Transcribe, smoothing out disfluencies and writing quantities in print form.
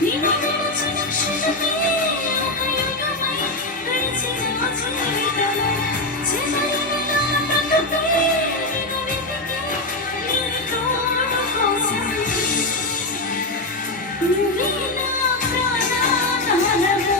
నిన్ను గెలిచిన క్షణమే ఒక యుగమై గడిచిన జీవితము చెదరిలో బ్రతుకే నిన్ను వెతికే నీ తోడు కోసం నువ్వే నా ప్రాణాలగా